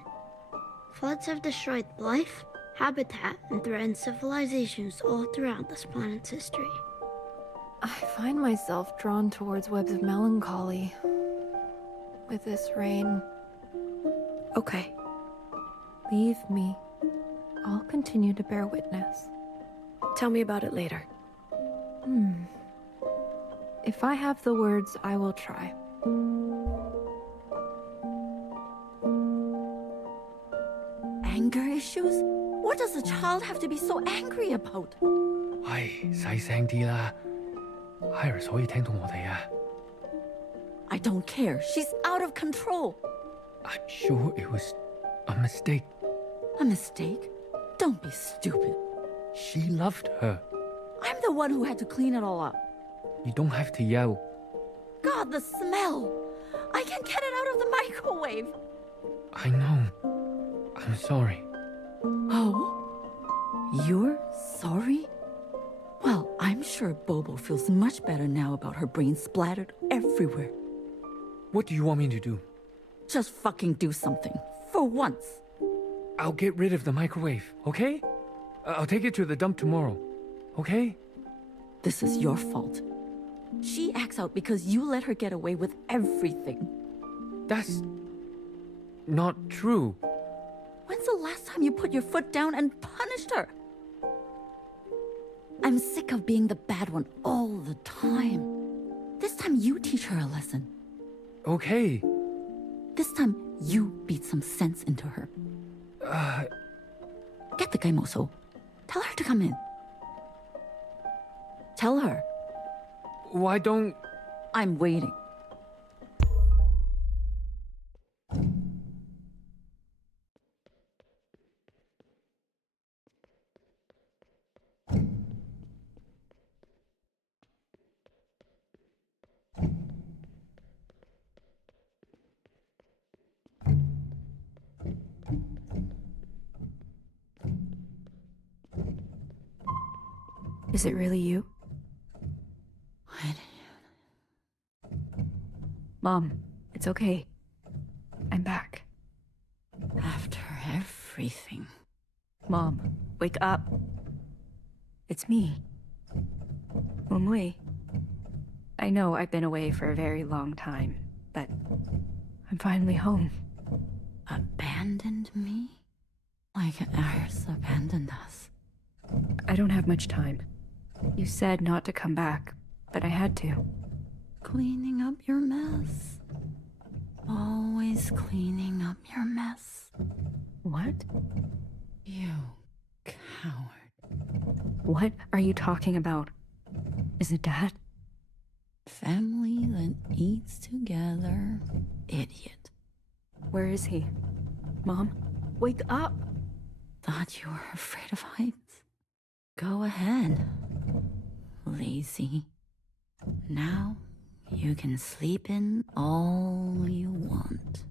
Floods have destroyed life, habitat, and threatened civilizations all throughout this planet's history. I find myself drawn towards webs of melancholy with this rain. Okay. Leave me. I'll continue to bear witness. Tell me about it later. If I have the words, I will try. Anger issues? What does a child have to be so angry about? 唉，細聲啲啦。Iris 可以聽到我哋啊。I don't care. She's out of control. I'm sure it was a mistake. A mistake? Don't be stupid. She loved her. I'm the one who had to clean it all up. You don't have to yell. God, the smell! I can't get it out of the microwave. I know. I'm sorry. Oh? You're sorry? Well, I'm sure Bobo feels much better now about her brain splattered everywhere. What do you want me to do? Just fucking do something. For once. I'll get rid of the microwave, okay? I'll take it to the dump tomorrow, okay? This is your fault. She acts out because you let her get away with everything. That's not true. When's the last time you put your foot down and punished her? I'm sick of being the bad one all the time. This time you teach her a lesson. Okay. This time you beat some sense into her. Get the guy Moso. Tell her to come in. Tell her. Why don't... I'm waiting. Is it really you? Mom, it's okay. I'm back. After everything. Mom, wake up. It's me. Mumwei. I know I've been away for a very long time, but I'm finally home. Abandoned me? Like Iris abandoned us. I don't have much time. You said not to come back, but I had to. Cleaning up your mess. Always cleaning up your mess. What? You coward. What are you talking about? Is it Dad? Family that eats together. Idiot. Where is he? Mom, wake up! Thought you were afraid of heights? Go ahead. Lazy. Now you can sleep in all you want.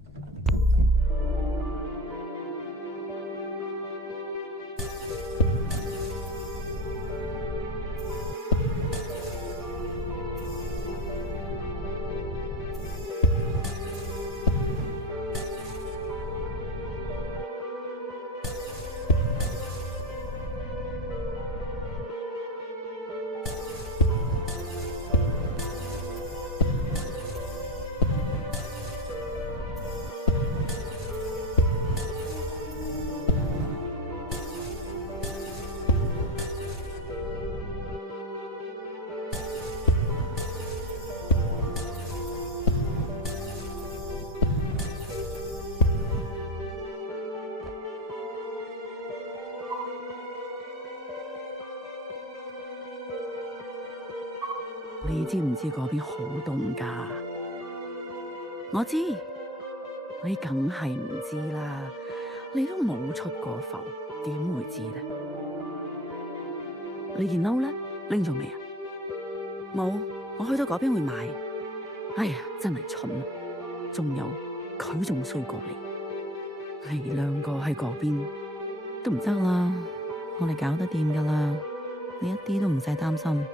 你知唔知嗰邊好凍㗎？我知，你梗係唔知啦。你都冇出過埠，點會知呢？你件褸呢？拎咗未啊？冇，我去到嗰邊會買。哎呀，真係蠢啊！仲有，佢仲衰過你。你兩個喺嗰邊都唔得啦，我哋搞得掂㗎啦，你一啲都唔使擔心。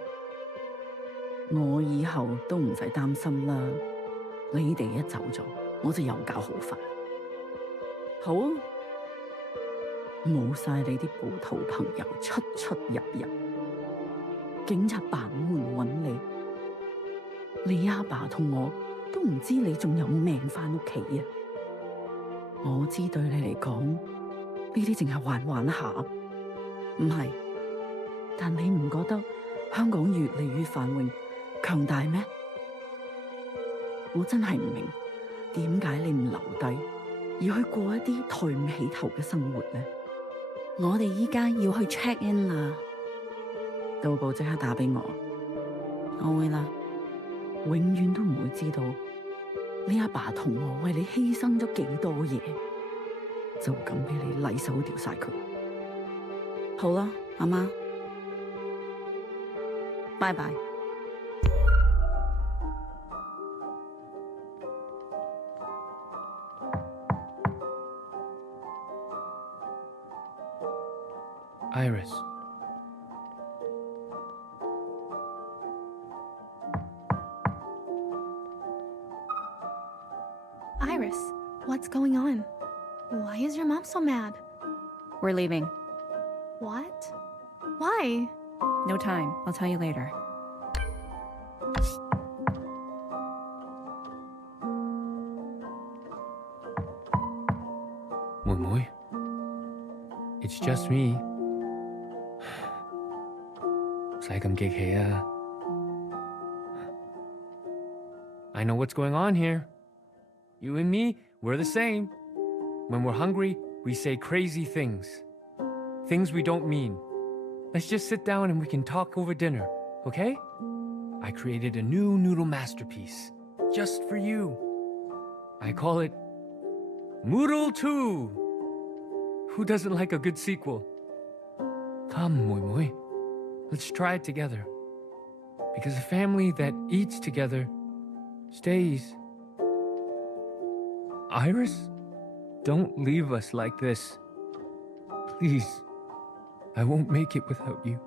我以後都唔使擔心啦。你哋一走咗，我就又搞好煩。好啊，冇晒你啲暴徒朋友出出入入，警察扮門揾你，你阿爸同我都唔知你仲有冇命返屋企啊！我知對你嚟講，呢啲淨係玩玩下，唔係。但你唔覺得香港越嚟越繁榮強大咩？我真係唔明點解你唔留低，而去過一啲抬唔起頭嘅生活呢？我哋依家要去 check in 啦，到埗即刻打俾我，我會啦。永遠都唔會知道你阿爸同我為你犧牲咗幾多嘢，就咁俾你禮手掉晒佢。好啦，阿媽，拜拜。Iris. Iris, what's going on? Why is your mom so mad? We're leaving. What? Why? No time. I'll tell you later. Mui, it's just me. 唔使咁激氣啊。I know what's going on here. You and me, we're the same. When we're hungry, we say crazy things. Things we don't mean. Let's just sit down and we can talk over dinner, okay? I created a new noodle masterpiece, just for you. I call it Moodle 2. Who doesn't like a good sequel? Come, Mui Mui. Let's try it together. Because a family that eats together stays. Iris, don't leave us like this. Please, I won't make it without you.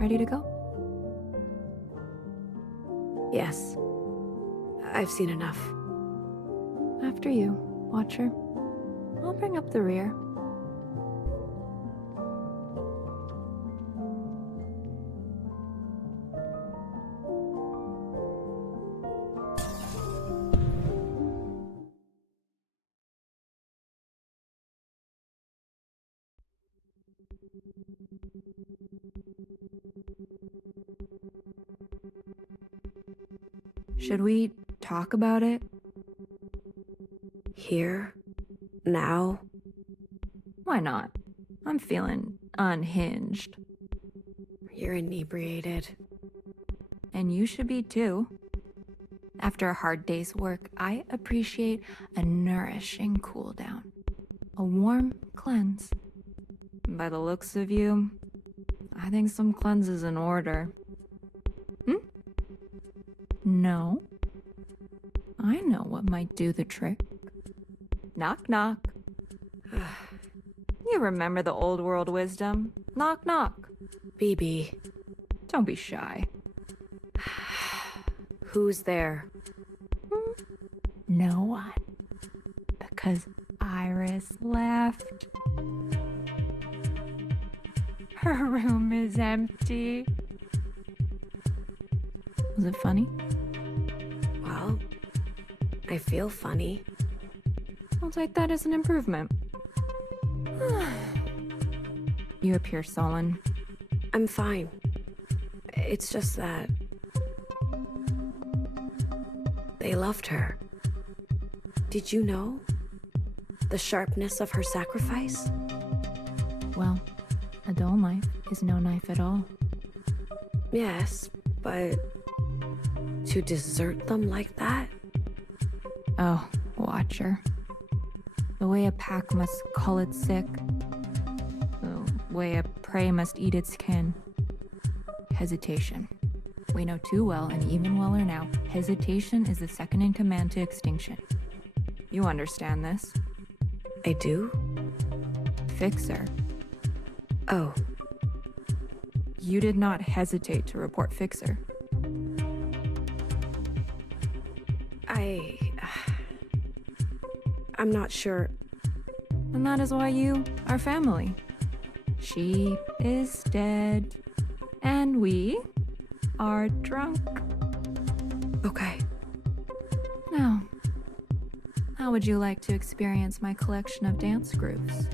Ready to go? Yes. I've seen enough. After you, Watcher. I'll bring up the rear. Should we talk about it? Here? Now? Why not? I'm feeling unhinged. You're inebriated. And you should be too. After a hard day's work, I appreciate a nourishing cool down. A warm cleanse. By the looks of you, I think some cleanse is in order. No. I know what might do the trick. Knock, knock. You remember the old world wisdom? Knock, knock. BB. Don't be shy. Who's there? No one. Because Iris left. Her room is empty. Was it funny? Well, I I feel funny. I'll take that as an improvement. You appear sullen. I'm fine. It's just that... they loved her. Did you know? The sharpness of her sacrifice? Well, a dull knife is no knife at all. Yes, but... to desert them like that? Oh, Watcher. The way a pack must cull its sick. The way a prey must eat its kin. Hesitation. We know too well, and even weller now, hesitation is the second in command to extinction. You understand this? I do? Fixer. Oh. You did not hesitate to report Fixer. I'm not sure. And that is why you are family. She is dead. And we are drunk. Okay. Now, how would you like to experience my collection of dance grooves?